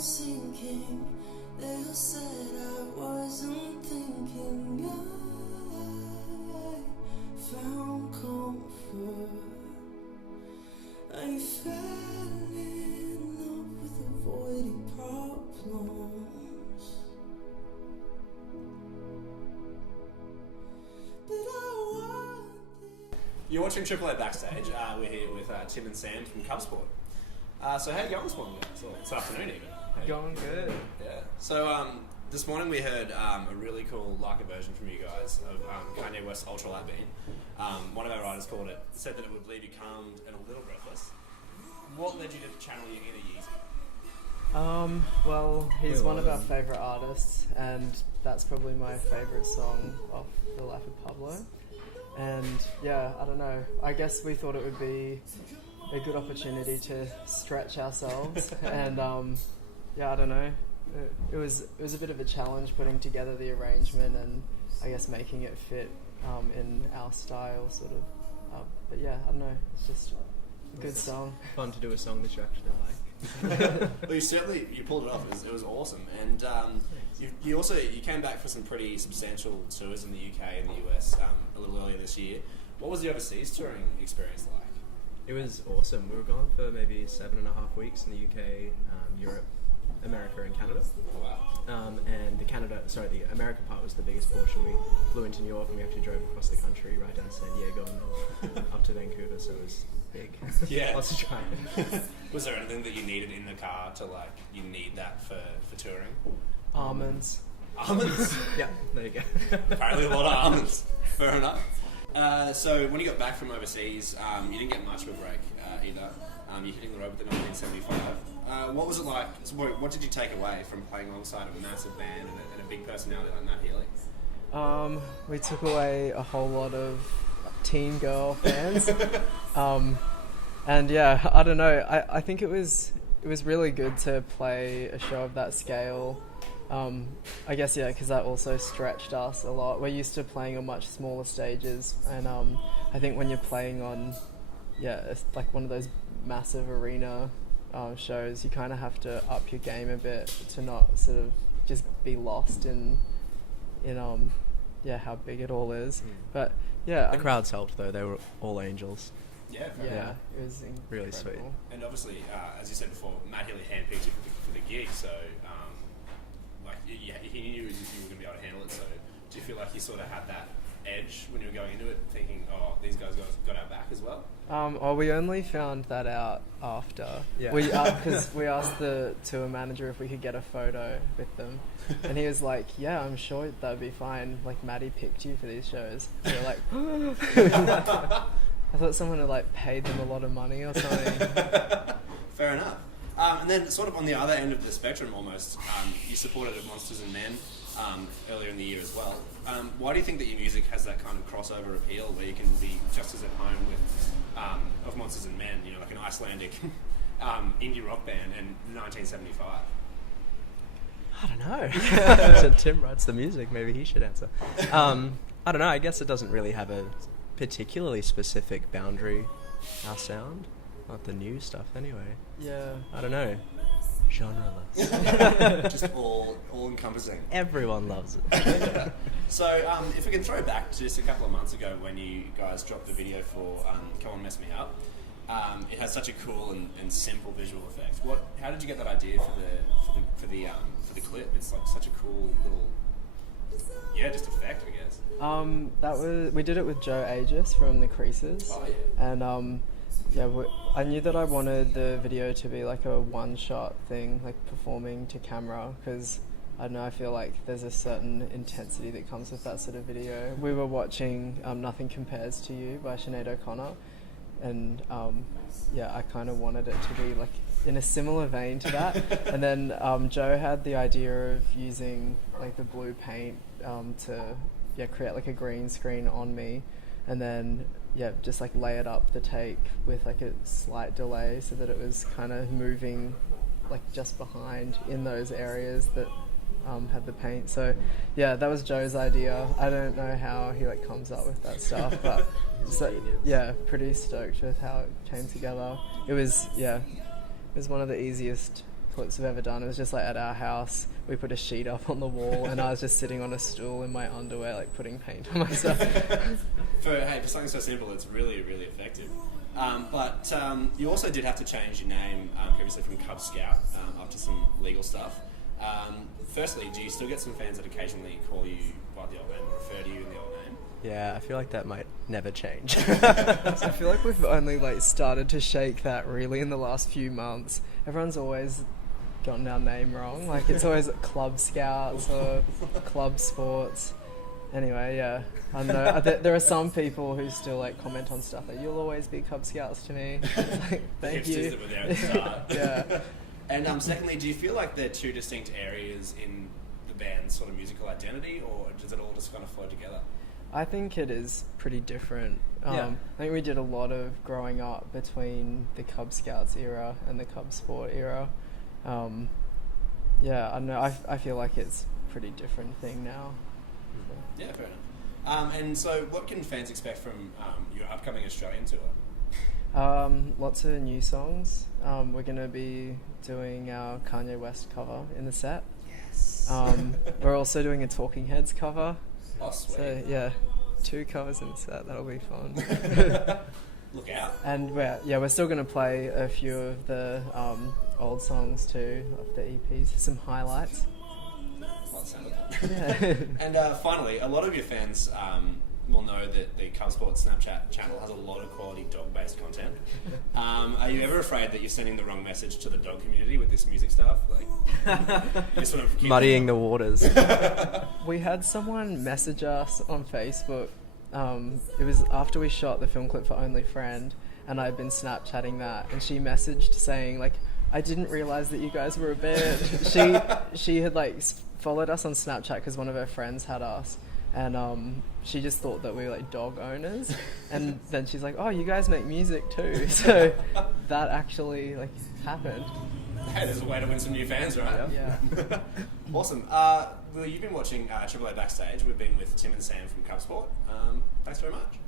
sinking. They all said I wasn't thinking. I found comfort. I fell in love with avoiding problems. But I want this. You're watching Triple A Backstage. We're here with Tim and Sam from Cub Sport. So how you going this morning, guys? Or this afternoon even? Going good. Yeah. So this morning we heard a really cool Leica version from you guys of Kanye West's Ultra Light Beam. One of our writers called it, said that it would leave you calmed and a little breathless. What led you to channel your inner Yeezy? Well, he's one of our favourite artists, and that's probably my favourite song off The Life of Pablo. And yeah, I don't know, I guess we thought it would be a good opportunity to stretch ourselves, and yeah, I don't know, it was a bit of a challenge putting together the arrangement and I guess making it fit in our style, sort of. But yeah, I don't know, it's just a good song. Fun to do a song that you actually like. Well, you pulled it off. It was awesome, and you came back for some pretty substantial tours in the UK and the US a little earlier this year. What was the overseas touring experience like? It was awesome. We were gone for maybe 7.5 weeks in the UK, Europe, America, and Canada. Oh, wow. And the America part was the biggest portion. We flew into New York and we actually drove across the country, right down to San Diego and up to Vancouver. So it was big. Yeah. Lots of trying. Was there anything that you needed in the car to you need that for touring? Almonds. Almonds? Yeah, there you go. Apparently a lot of almonds. Fair enough. So when you got back from overseas, you didn't get much of a break either. You're hitting the road with the 1975. What was it like? So what did you take away from playing alongside a massive band and a big personality like Matt Healy? We took away a whole lot of teen girl fans. And yeah, I don't know. I think it was really good to play a show of that scale. I guess, yeah, because that also stretched us a lot. We're used to playing on much smaller stages, and I think when you're playing on, it's like one of those massive arena shows, you kind of have to up your game a bit to not sort of just be lost in how big it all is. But yeah, The crowds helped though; they were all angels. Yeah, it was incredible. Really sweet. And obviously, as you said before, Matt Healy handpicked you for the gig, so he knew you were going to be able to handle it. So do you feel like you sort of had that edge when you were going into it, thinking, oh, these guys got our back as well? We only found that out after. Yeah. Because we asked the tour manager if we could get a photo with them, and he was like, "Yeah, I'm sure that'd be fine. Like, Maddie picked you for these shows." We were like, I thought someone had paid them a lot of money or something. Fair enough. And then sort of on the other end of the spectrum almost, you supported Monsters and Men earlier in the year as well. Why do you think that your music has that kind of crossover appeal where you can be just as at home with of Monsters and Men, like an Icelandic indie rock band in 1975? I don't know. So Tim writes the music, maybe he should answer. I don't know, I guess it doesn't really have a particularly specific boundary, our sound. Not the new stuff anyway. Yeah. I don't know. Genreless. Just all encompassing. Everyone loves it. So if we can throw back to just a couple of months ago when you guys dropped the video for Come On Mess Me Up, it has such a cool and simple visual effect. How did you get that idea for the clip? It's like such a cool little just effect, I guess. We did it with Joe Aegis from The Creases. Oh yeah. And I knew that I wanted the video to be like a one-shot thing, like performing to camera, because I don't know, I feel like there's a certain intensity that comes with that sort of video. We were watching Nothing Compares to You by Sinead O'Connor, and I kind of wanted it to be like in a similar vein to that. And then Joe had the idea of using like the blue paint to create like a green screen on me, and then just like layered up the take with like a slight delay so that it was kind of moving like just behind in those areas that had the paint. So that was Joe's idea. I don't know how he comes up with that stuff, but pretty stoked with how it came together. It was one of the easiest clips we've ever done. It was just like at our house. We put a sheet up on the wall, and I was just sitting on a stool in my underwear, like putting paint on myself. For something so simple, it's really, really effective. But you also did have to change your name previously from Cub Scout after some legal stuff. Firstly, do you still get some fans that occasionally call you by the old name or refer to you in the old name? Yeah, I feel like that might never change. I feel like we've only like started to shake that really in the last few months. Everyone's always gotten our name wrong. Like it's always Club Scouts or Club Sports. Anyway, yeah, I know there are some people who still like comment on stuff like "You'll always be Cub Scouts to me." It's like, thank The hipsters you. that were there at the start. Yeah. And secondly, do you feel like they're two distinct areas in the band's sort of musical identity, or does it all just kind of flow together? I think it is pretty different. Yeah. I think we did a lot of growing up between the Cub Scouts era and the Cub Sport era. Yeah, I don't know. I feel like it's a pretty different thing now. Yeah, fair enough. And so, what can fans expect from your upcoming Australian tour? Lots of new songs. We're going to be doing our Kanye West cover in the set. Yes. We're also doing a Talking Heads cover. Oh, sweet. So, yeah, 2 covers in the set. That'll be fun. Look out. And we're still going to play a few of the old songs too, of the EPs, some highlights. Well, it sounded that. Yeah. And finally, a lot of your fans will know that the Cub Sport Snapchat channel has a lot of quality dog-based content. Are you ever afraid that you're sending the wrong message to the dog community with this music stuff? Like, you sort of keep Muddying the waters. We had someone message us on Facebook. It was after we shot the film clip for Only Friend, and I'd been Snapchatting that, and she messaged saying like, I didn't realise that you guys were a band. She had like followed us on Snapchat because one of her friends had us, and she just thought that we were like dog owners, and then she's like, oh, you guys make music too. So that actually like happened. Hey, there's a way to win some new fans, right? Yeah. Awesome. Well, you've been watching AAA Backstage. We've been with Tim and Sam from Cub Sport. Thanks very much.